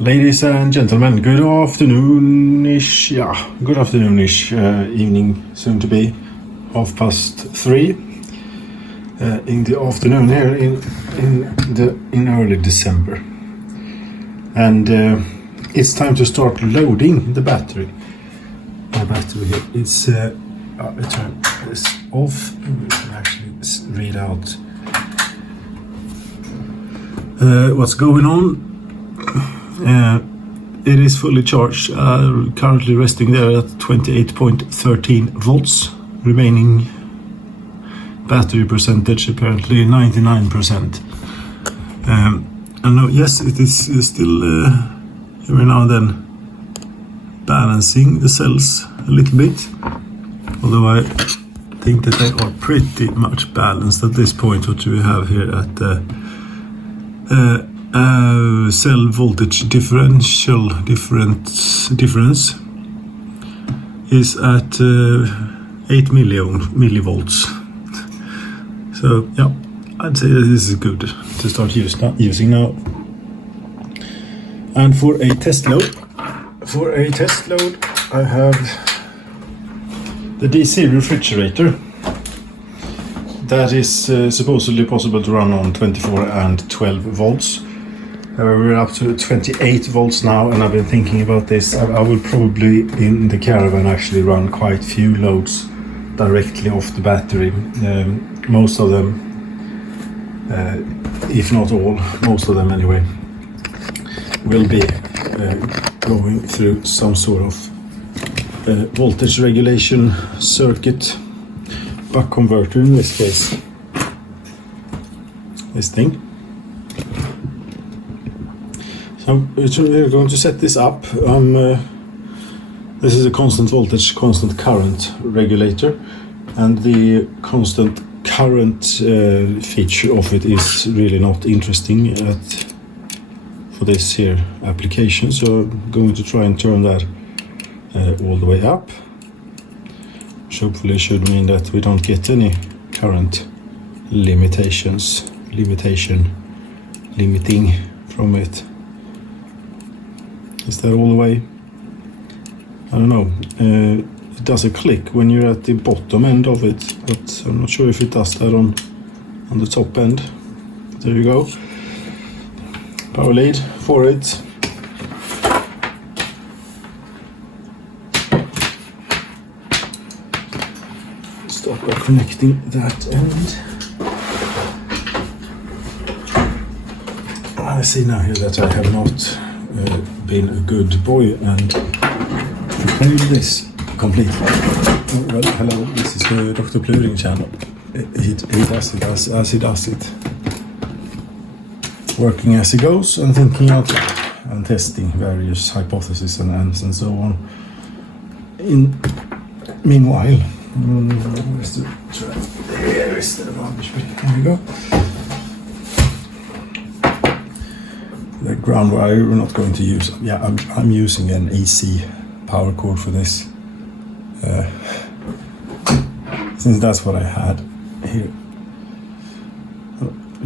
Ladies and gentlemen, good afternoon-ish, evening soon to be 3:30 in the afternoon here in early December, and it's time to start loading the battery. My battery here is I turn this off. We can actually read out what's going on. It is fully charged, currently resting there at 28.13 volts, remaining battery percentage apparently 99%. And yes, it is still every now and then balancing the cells a little bit, although I think that they are pretty much balanced at this point. What we have here at cell voltage difference is at 8 millivolts. So yeah, I'd say this is good to start using now. And for a test load, I have the DC refrigerator that is supposedly possible to run on 24 and 12 volts. We're up to 28 volts now, and I've been thinking about this. I will probably in the caravan actually run quite few loads directly off the battery. Most of them, if not all, most of them anyway, will be going through some sort of voltage regulation circuit, buck converter in this case. This thing. So we're going to set this up. This is a constant voltage, constant current regulator, and the constant current feature of it is really not interesting for this here application. So I'm going to try and turn that all the way up, which hopefully should mean that we don't get any current limiting from it. Is that all the way? I don't know. It does a click when you're at the bottom end of it, but I'm not sure if it does that on the top end. There you go. Power lead for it. Start by connecting that end. I see now here that I have not been a good boy and prepared this completely. Well, hello, this is the Dr. Pluring channel. He does it as he does it, working as he goes and thinking out loud and testing various hypotheses and so on. Meanwhile, where's the track? There is the rubbish bin. There we go. The ground wire we're not going to use. Yeah, I'm using an AC power cord for this, since that's what I had here.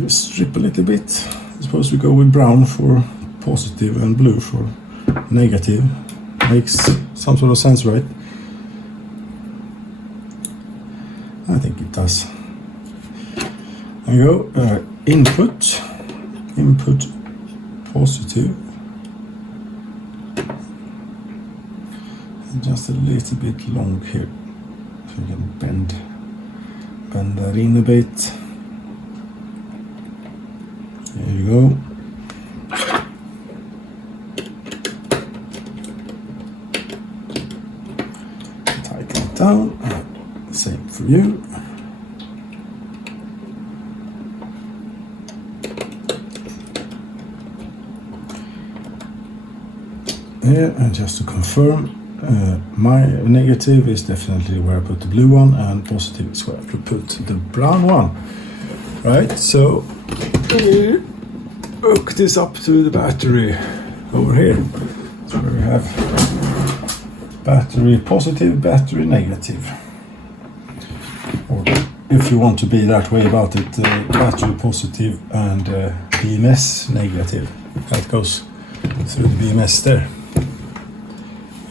Strip a little bit. I'm supposed to go with brown for positive and blue for negative. Makes some sort of sense, right? I think it does. There you go. Input positive, and just a little bit long here, so you can bend that in a bit. There you go. Tighten it down. Same for you. Here, and just to confirm, my negative is definitely where I put the blue one, and positive is where I put the brown one. Right, so hook this up to the battery over here. So we have battery positive, battery negative. Or if you want to be that way about it, battery positive and BMS negative. That goes through the BMS there.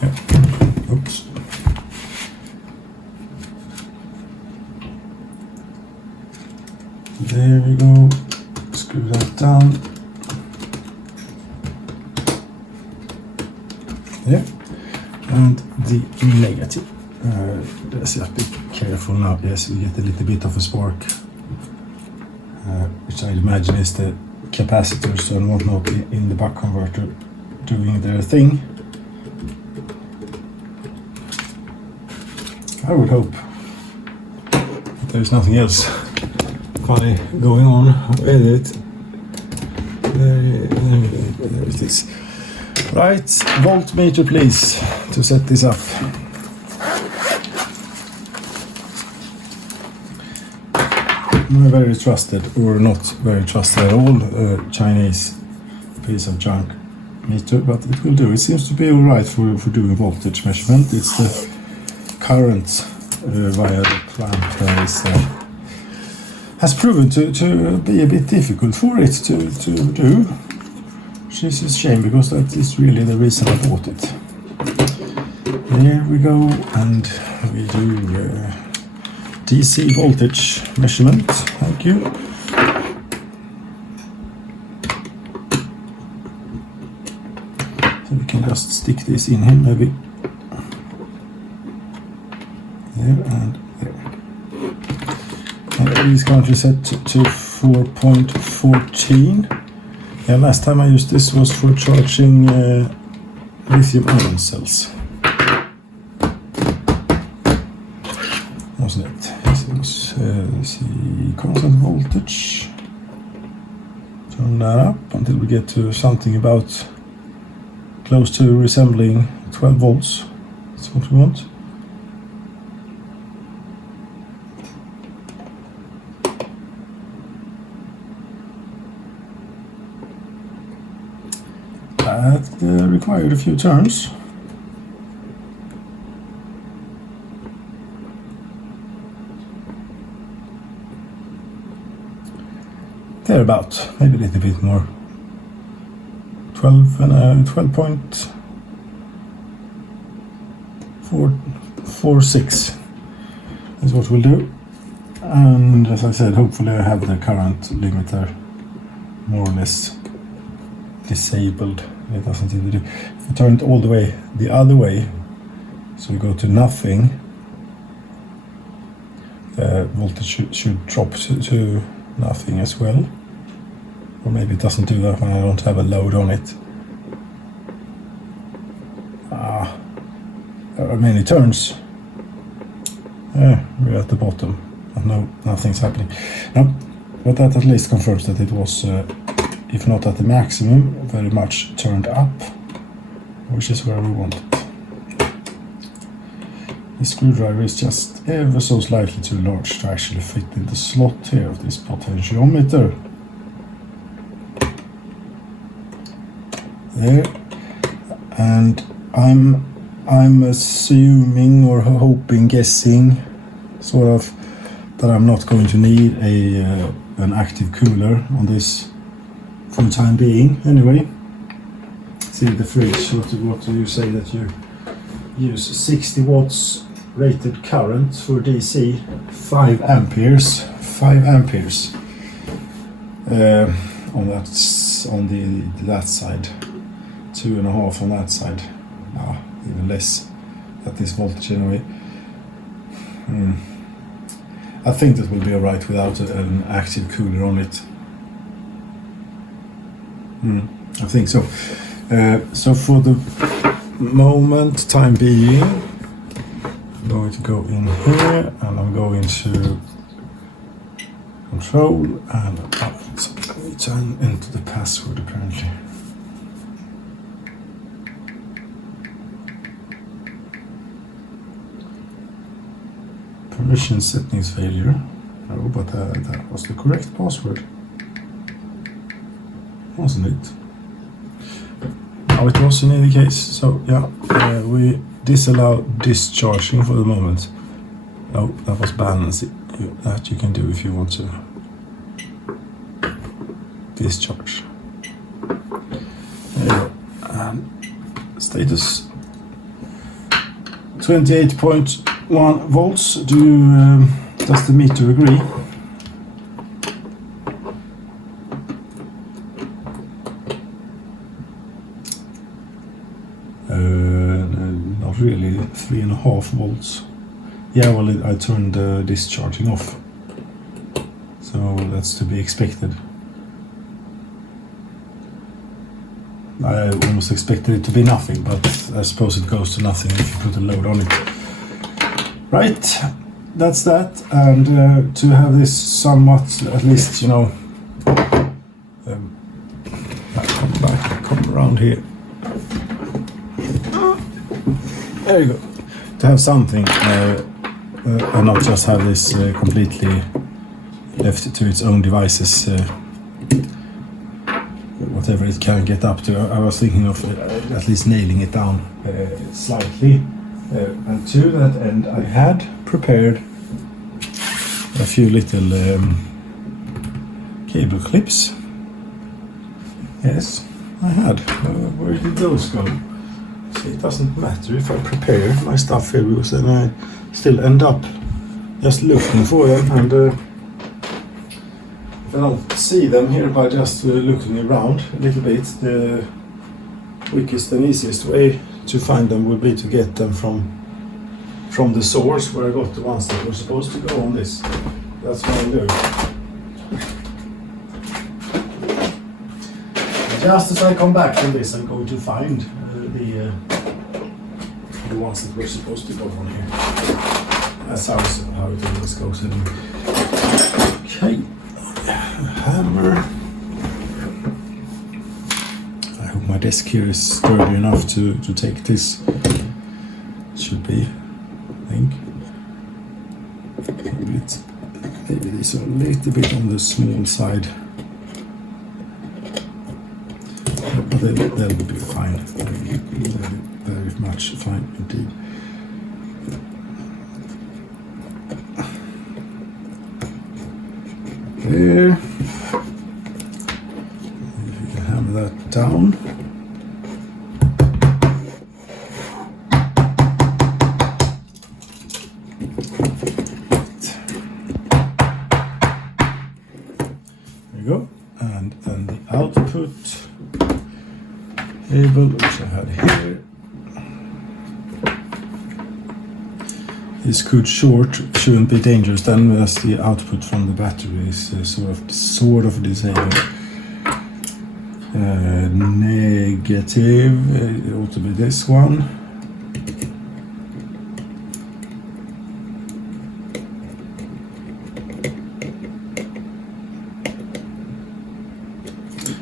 Yeah. Oops. There we go. Screw that down. There. And the negative. Let's just be careful now. Yes, we get a little bit of a spark, which I imagine is the capacitors and whatnot in the buck converter doing their thing. I would hope that there's nothing else funny going on with it. There it is. Right, voltmeter please, to set this up. My very trusted, or not very trusted at all, Chinese piece of junk meter, but it will do. It seems to be alright for doing voltage measurement. It's the current via the clamp that has proven to be a bit difficult for it to do. Which is a shame, because that is really the reason I bought it. There we go, and we do DC voltage measurement. Thank you. So we can just stick this in here maybe. There and there. And it is currently set to 4.14. Yeah, last time I used this was for charging lithium-ion cells. Wasn't it? Yes, it was. See, constant voltage. Turn that up until we get to something about close to resembling 12 volts. That's what we want. That required a few turns. Thereabout, maybe a little bit more. 12.46 is what we'll do. And as I said, hopefully I have the current limiter more or less disabled. It doesn't seem to do. If we turn it all the way the other way, so we go to nothing, voltage should drop to nothing as well. Or maybe it doesn't do that when I don't have a load on it. There are many turns. We're at the bottom. No, nothing's happening. No, but that at least confirms that it was, if not at the maximum, very much turned up, which is where we want it. The screwdriver is just ever so slightly too large to actually fit in the slot here of this potentiometer. There, and I'm assuming or hoping, guessing, sort of, that I'm not going to need an active cooler on this for the time being. Anyway, see the fridge. What do you say that you use? 60 watts rated current for DC, 5 amperes. 5 amperes on that side, 2.5 on that side. Even less at this voltage anyway. I think that will be alright without an active cooler on it. I think so. So for the moment, time being, I'm going to go in here and I'm going to control and let me turn into the password apparently. Permission settings failure. Oh, but that was the correct password, wasn't it? No, it was in any case. So yeah, we disallow discharging for the moment. Oh, that was balance. That you can do if you want to discharge. There you go. Status 28.1 volts. Does the meter agree? Not really. 3.5 volts. Yeah, well, I turned the discharging off, so that's to be expected. I almost expected it to be nothing, but I suppose it goes to nothing if you put a load on it. Right, that's that. And to have this somewhat, at least, you know, come around here. There you go. To have something and not just have this completely left to its own devices, whatever it can get up to. I was thinking of at least nailing it down slightly, and to that end I had prepared a few little cable clips. Yes, I had. Where did those go? See, it doesn't matter if I prepare my stuff here, because then I still end up just looking for them, and if I don't see them here by just looking around a little bit, the quickest and easiest way to find them would be to get them from the source where I got the ones that were supposed to go on this. That's what I'm doing. Just as I come back from this, I'm going to find the ones that were supposed to go on here. That's how it always goes. Okay. Hammer. I hope my desk here is sturdy enough to take this. Should be, I think. Maybe this is a little bit on the small side, but they'll be fine. Very much fine indeed. There. You can hammer that down. There you go. And then the output cable, which I had here. This could shouldn't be dangerous then, as the output from the battery is sort of disabled. Negative, it ought to be this one.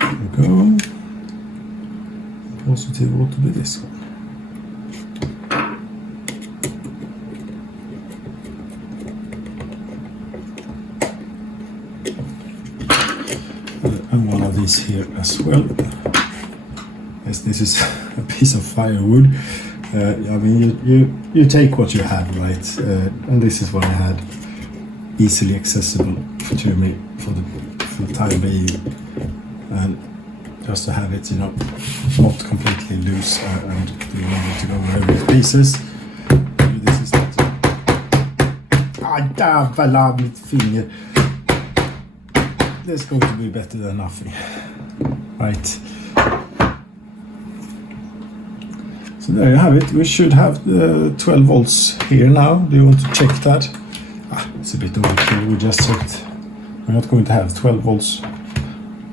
There we go. Positive ought to be this one. And one of these here as well. Yes, this is a piece of firewood. I mean, you take what you have, right? And this is what I had, easily accessible to me for the time being, and just to have it, you know, not completely loose and being able to go over with pieces. This is not. Jävlar mitt finger. That's going to be better than nothing, right? So there you have it. We should have 12 volts here now. Do you want to check that? It's a bit overkill. We just checked. We're not going to have 12 volts.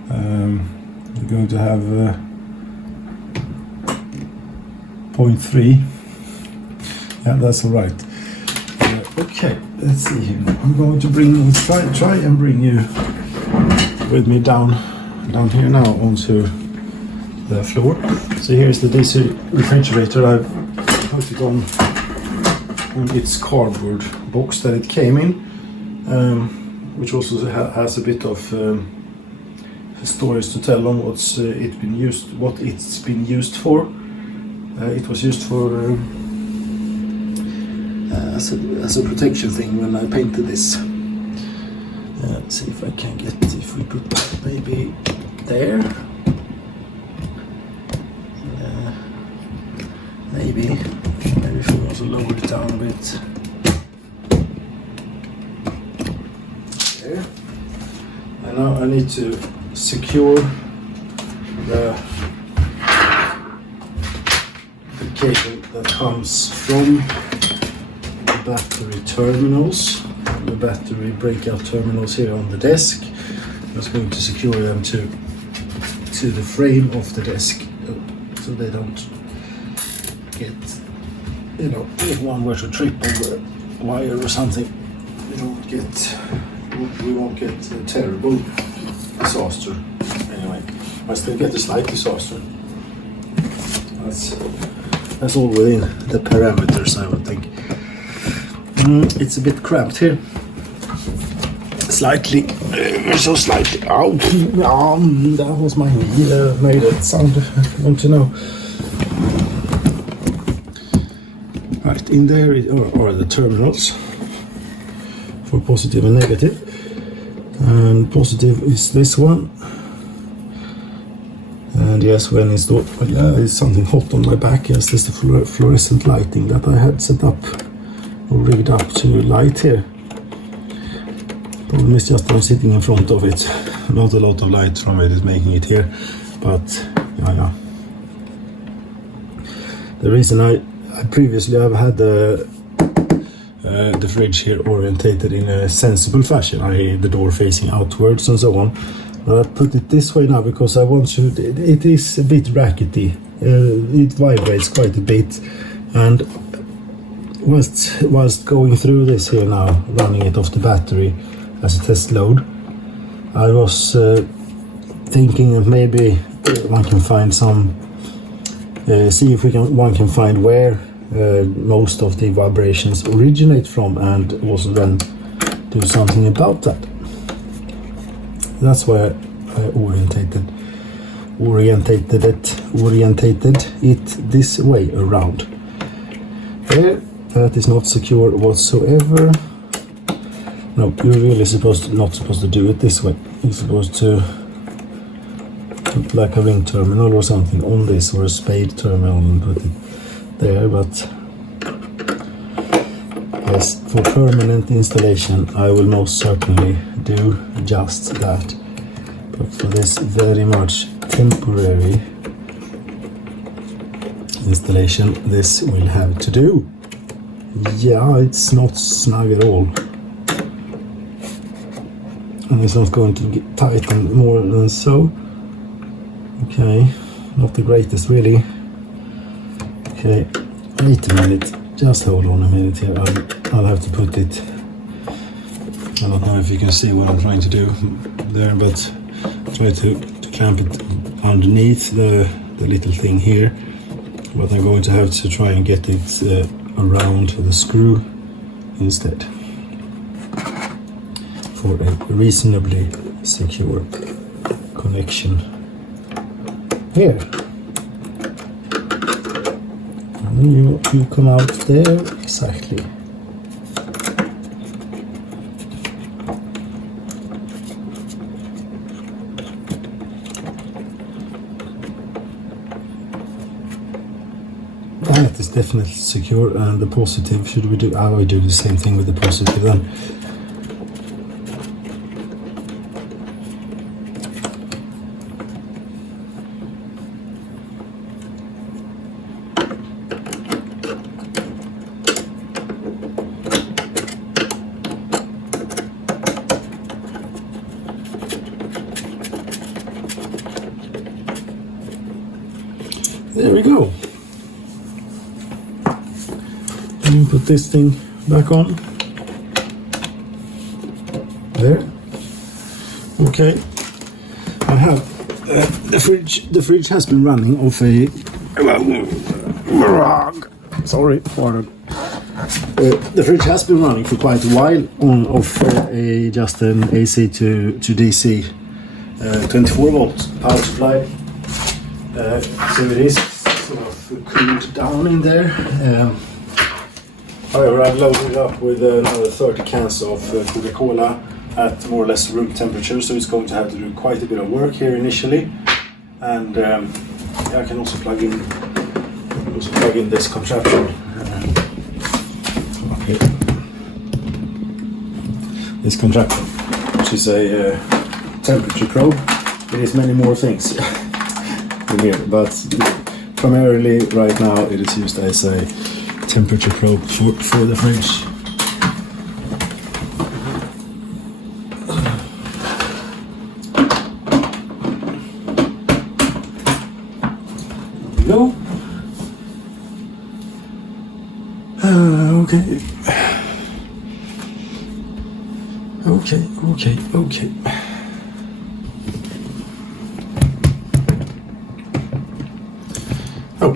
We're going to have 0.3. Yeah, that's all right. Okay, let's see here. I'm going to try and bring you with me down here now onto the floor. So here's the DC refrigerator. I've put it on its cardboard box that it came in, which also has a bit of stories to tell on what it's been used for. It was used for as a protection thing when I painted this. Let's see if I can get, if we put that maybe there. also lower it down a bit. There. And now I need to secure the cable that comes from the battery terminals, the battery breakout terminals here on the desk. I'm just going to secure them to the frame of the desk, so they don't get, you know, if one were to trip over a wire or something, we won't get a terrible disaster. Anyway, I still get a slight disaster. That's all within the parameters, I would think. It's a bit cramped here. Slightly, so slightly. Ow! That was my knee. Made that sound. I want to know. Right, in there are the terminals for positive and negative. And positive is this one. And yes, when installed, there's something hot on my back. Yes, there's the fluorescent lighting that I had set up or rigged up to light here. Problem is just I'm sitting in front of it. Not a lot of light from it is making it here, but yeah. The reason I previously have had the fridge here orientated in a sensible fashion, i.e. the door facing outwards and so on. But I put it this way now because I want to. It is a bit rackety. It vibrates quite a bit, and whilst going through this here now, running it off the battery as a test load, I was thinking that maybe one can find some. See if one can find where most of the vibrations originate from, and also then do something about that. That's why I orientated it this way around. There, that is not secure whatsoever. No, you're really not supposed to do it this way. You're supposed to put like a ring terminal or something on this, or a spade terminal, and put it there. But yes, for permanent installation, I will most certainly do just that. But for this very much temporary installation, this will have to do. Yeah, it's not snug at all. And it's not going to get tightened more than so. Okay, not the greatest really. Okay, wait a minute. Just hold on a minute here. I'll have to put it. I don't know if you can see what I'm trying to do there, but try to clamp it underneath the little thing here. But I'm going to have to try and get it around the screw instead, for a reasonably secure connection here. And you come out there exactly. That is definitely secure, and the positive, should we do? I will do the same thing with the positive then. There we go. And put this thing back on. There. Okay. I have the fridge. The fridge has been running off a. Sorry, pardon. The fridge has been running for quite a while on off just an AC to DC 24 volt power supply. So it is sort of cooled down in there. However, I've loaded it up with another 30 cans of Coca-Cola at more or less room temperature, so it's going to have to do quite a bit of work here initially. And I can also plug in this contraption here. This contraption, which is a temperature probe. It is many more things in here, but primarily right now it is used as a temperature probe for the fridge. Go. Okay. Okay. Oh,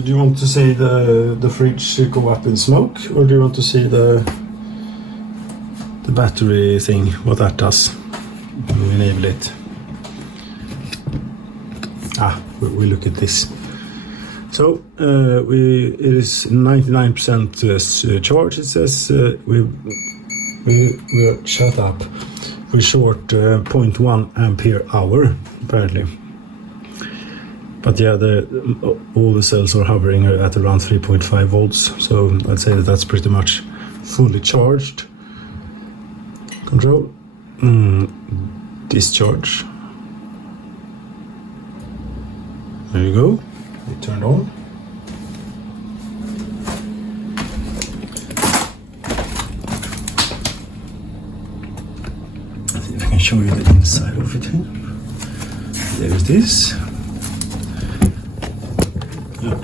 do you want to see the fridge go up in smoke, or do you want to see the battery thing, what that does? We enable it. We look at this. So it is 99% charge. It says we're shut up. We're short 0.1 ampere hour apparently. But yeah, all the cells are hovering at around 3.5 volts. So I'd say that's pretty much fully charged. Control. Discharge. There you go. It turned on. I think I can show you the inside of it here. There it is.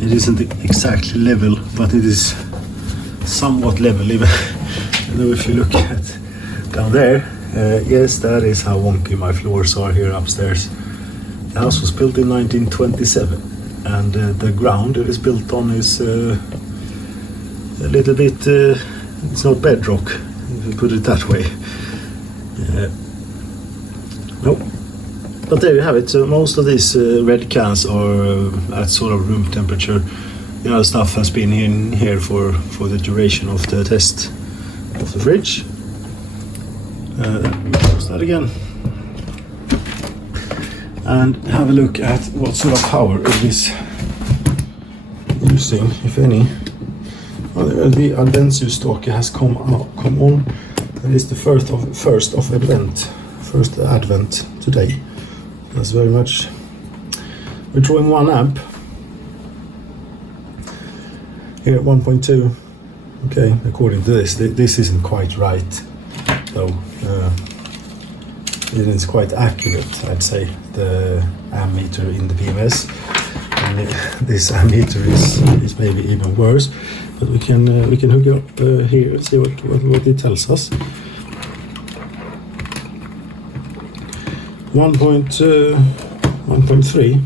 It isn't exactly level, but it is somewhat level. Even though if you look at down there, yes, that is how wonky my floors are here upstairs. The house was built in 1927, and the ground it is built on is a little bit, it's not bedrock, if you put it that way. No. But there you have it. So most of these red cans are at sort of room temperature. You know, stuff has been in here for the duration of the test of the fridge. Close that again. And have a look at what sort of power it is using, if any. Well, the Adventsius stock has come on. That is the first Advent today. That's very much. We're drawing 1 amp here at 1.2. Okay, according to this isn't quite right, though. It is quite accurate, I'd say, the ammeter in the PMS. And this ammeter is maybe even worse, but we can hook it up here and see what it tells us. 1.3,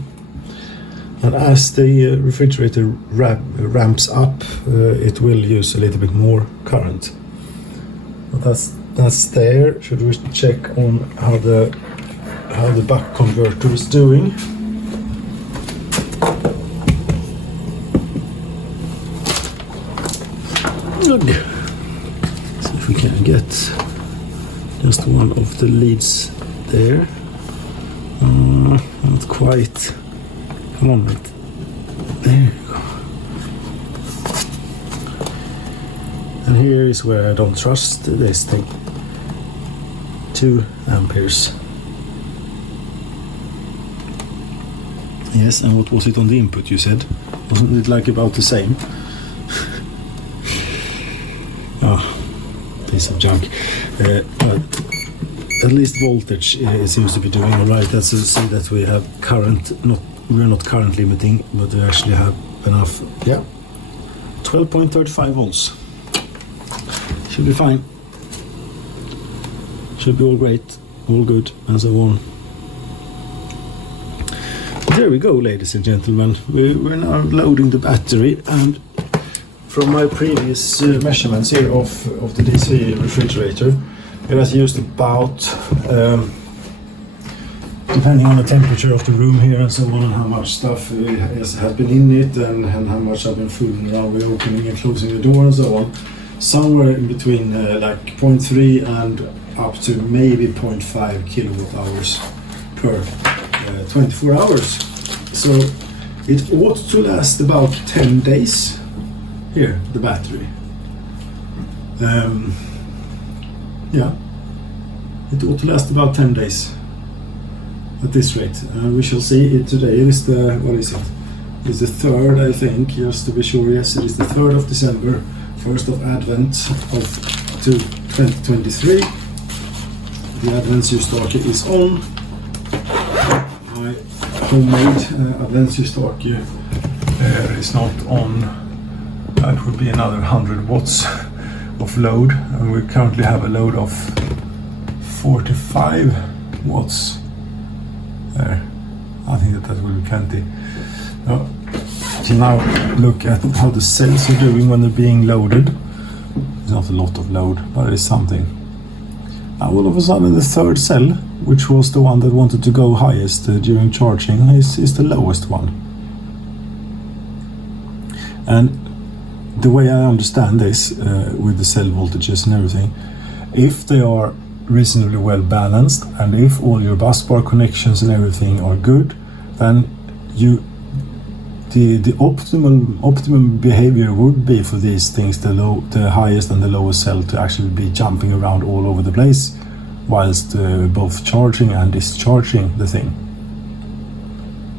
and as the refrigerator ramps up, it will use a little bit more current. But that's there. Should we check on how the buck converter is doing? Good. See if we can get just one of the leads there. Not quite. Come on, mate. There you go. And here is where I don't trust this thing. 2 amperes. Yes, and what was it on the input, you said? Wasn't it like about the same? Piece of junk. At least voltage seems to be doing all right. That's to say that we have current, we're not current limiting, but we actually have enough. Yeah, 12.35 volts. Should be fine. Should be all great, all good, and so on. There we go, ladies and gentlemen. We're now loading the battery, and from my previous measurements here of the DC refrigerator, it has used about, depending on the temperature of the room here and so on, and how much stuff has been in it, and how much I've been fooling around with opening and closing the door and so on, somewhere in between like 0.3 and up to maybe 0.5 kilowatt hours per 24 hours. So it ought to last about 10 days here, the battery. Yeah, it ought to last about 10 days at this rate. We shall see. It today is the, what is it? It's the 3rd, I think, just to be sure. Yes, it is the 3rd of December, 1st of Advent of 2023. The adventsljusstake is on. My homemade adventsljusstake is not on. That would be another 100 watts of load, and we currently have a load of 45 watts there. I think that will be plenty. So now look at how the cells are doing when they're being loaded. It's not a lot of load, but it's something. All of a sudden the 3rd cell, which was the one that wanted to go highest during charging, is the lowest one. And the way I understand this, with the cell voltages and everything, if they are reasonably well balanced and if all your bus bar connections and everything are good, then the optimum behavior would be for these things, the highest and the lowest cell, to actually be jumping around all over the place whilst both charging and discharging the thing.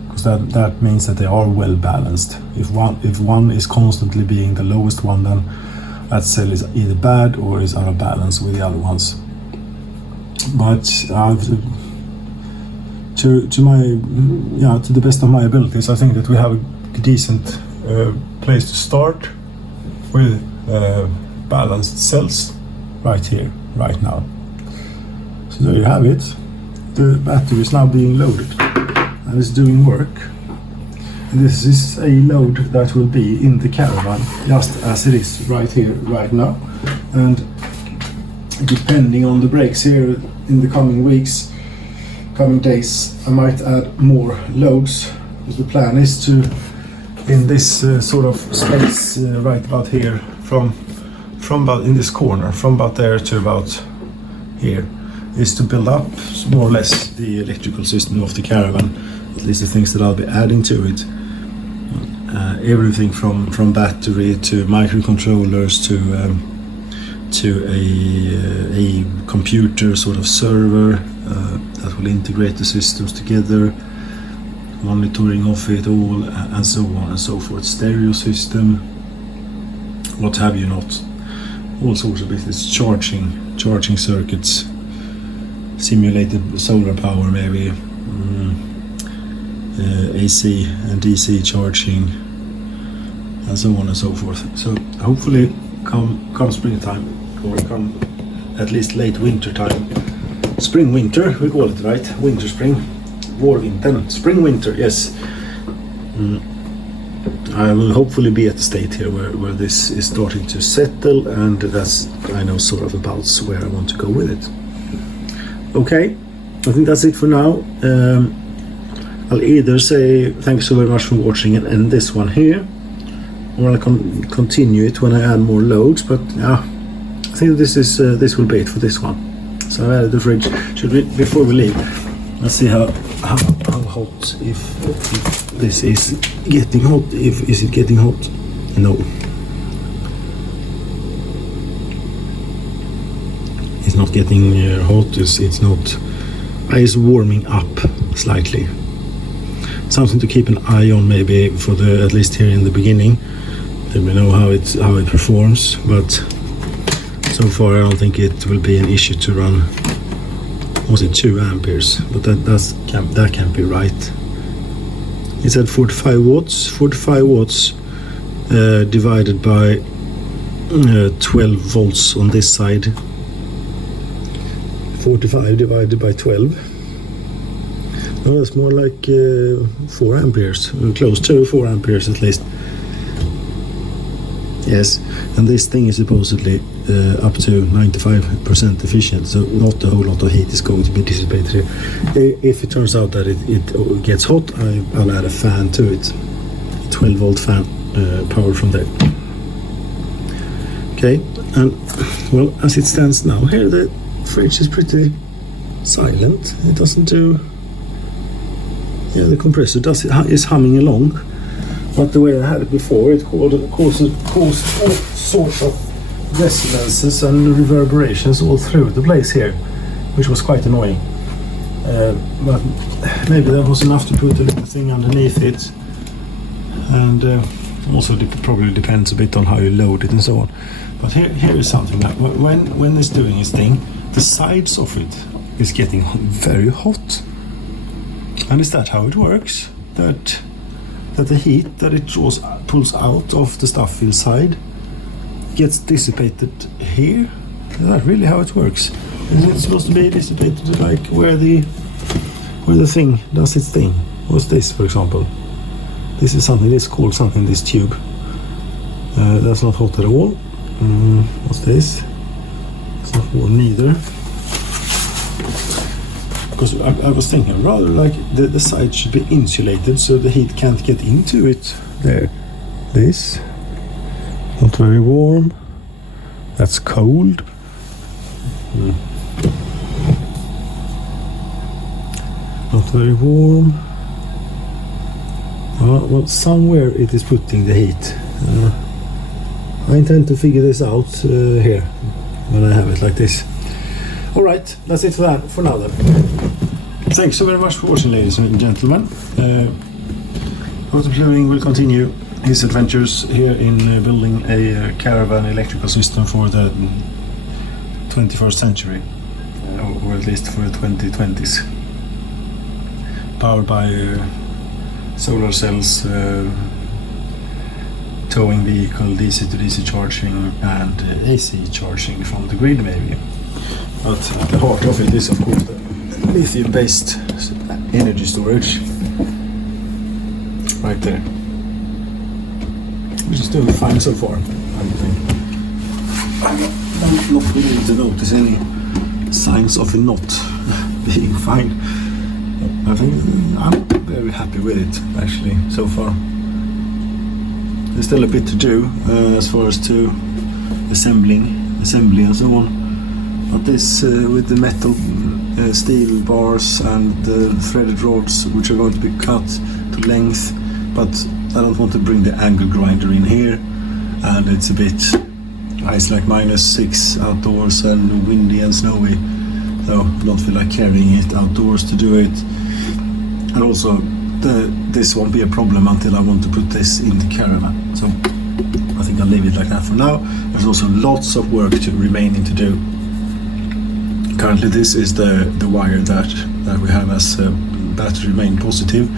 Because that means that they are well balanced. If one is constantly being the lowest one, then that cell is either bad or is out of balance with the other ones. But to the best of my abilities, I think that we have a decent place to start with balanced cells right here, right now. So there you have it. The battery is now being loaded and it's doing work. And this is a load that will be in the caravan just as it is right here, right now. And depending on the breaks here in the coming weeks, coming days, I might add more loads. Because the plan is to, in this sort of space right about here, from about in this corner, from about there to about here, is to build up more or less the electrical system of the caravan, at least the things that I'll be adding to it. Everything from battery to microcontrollers to a computer sort of server that will integrate the systems together, monitoring of it all, and so on and so forth. Stereo system, what have you not, all sorts of business. Charging circuits, simulated solar power maybe, AC and DC charging, and so on and so forth. So hopefully come springtime, or come at least late winter time, spring winter we call it, right? Winter spring, vårvintern, spring winter, yes. I will hopefully be at the state here where this is starting to settle, and that's, I know, sort of about where I want to go with it. Okay, I think that's it for now. I'll either say thanks so very much for watching and end this one here, or I'll continue it when I add more loads. But yeah, I think this will be it for this one. So I added the fridge. Should we, before we leave, let's see how hot, if this is getting hot. Is it getting hot? No. It's not getting hot. It's not. It's warming up slightly. Something to keep an eye on, maybe for the, at least here in the beginning. Let me know how it performs. But so far, I don't think it will be an issue to run. Was it 2 amperes? But that can't be right. It's at 45 watts. 45 watts divided by 12 volts on this side. 45 divided by 12. No, that's more like 4 amperes, close to 4 amperes at least. Yes, and this thing is supposedly up to 95% efficient, so not a whole lot of heat is going to be dissipated here. If it turns out that it gets hot, I'll add a fan to it. 12 volt fan power from there. Okay, and well, as it stands now, here the fridge is pretty silent. It doesn't do. Yeah, the compressor is humming along, but the way I had it before, it caused all sorts of resonances and reverberations all through the place here, which was quite annoying. But maybe that was enough to put a little thing underneath it, and also probably depends a bit on how you load it and so on. But here is something like when it's doing its thing, the sides of it is getting very hot. And is that how it works? That the heat that it pulls out of the stuff inside gets dissipated here? Is that really how it works? Is it supposed to be dissipated like where the thing does its thing? What's this, for example? This is something, this is called something, this tube. That's not hot at all. What's this? It's not warm neither. Because I was thinking rather like the side should be insulated so the heat can't get into it. There. This. Not very warm. That's cold. Not very warm. Well, somewhere it is putting the heat. I intend to figure this out here when I have it like this. Alright, that's it for now then. Thanks so very much for watching, ladies and gentlemen. Dr. Pluring will continue his adventures here in building a caravan electrical system for the 21st century, or at least for the 2020s. Powered by solar cells, towing vehicle, DC to DC charging, and AC charging from the grid maybe. But at the heart of it is of course the lithium-based energy storage right there, which is doing fine so far. I'm not beginning to notice any signs of it not being fine. I think I'm very happy with it actually so far. There's still a bit to do as far as to assembly and so on. But this with the metal steel bars and the threaded rods, which are going to be cut to length, but I don't want to bring the angle grinder in here, and it's a bit it's like -6 outdoors and windy and snowy, so I don't feel like carrying it outdoors to do it. And also this won't be a problem until I want to put this in the caravan, so I think I'll leave it like that for now. There's also lots of work remaining to do. Currently this is the wire that we have as battery main positive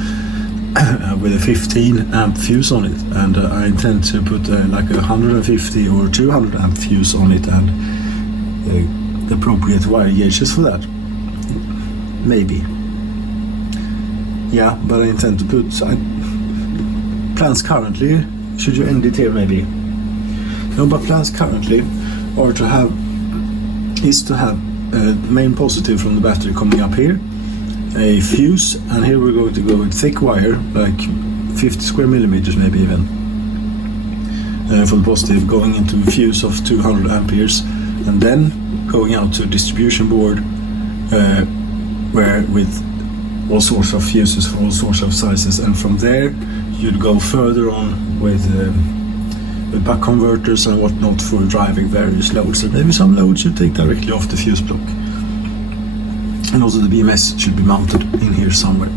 with a 15 amp fuse on it, and I intend to put like a 150 or 200 amp fuse on it, and the appropriate wire gauges for that. Maybe. Yeah, but I intend to put plans currently. Should you end it here maybe? No, but plans currently are to have the main positive from the battery coming up here, a fuse, and here we're going to go with thick wire, like 50 square millimeters maybe even, for the positive, going into a fuse of 200 amperes, and then going out to a distribution board where with all sorts of fuses for all sorts of sizes, and from there you'd go further on with buck converters and whatnot for driving various loads, and maybe some loads you take directly off the fuse block. And also the BMS should be mounted in here somewhere.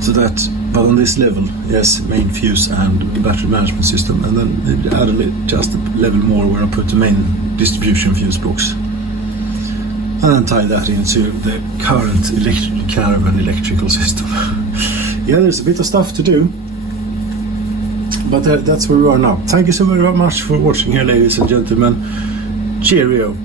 So that, but on this level, yes, main fuse and battery management system, and then maybe add just a level more where I put the main distribution fuse blocks. And then tie that into the current caravan electrical system. Yeah, there's a bit of stuff to do. But that's where we are now. Thank you so very much for watching here, ladies and gentlemen. Cheerio.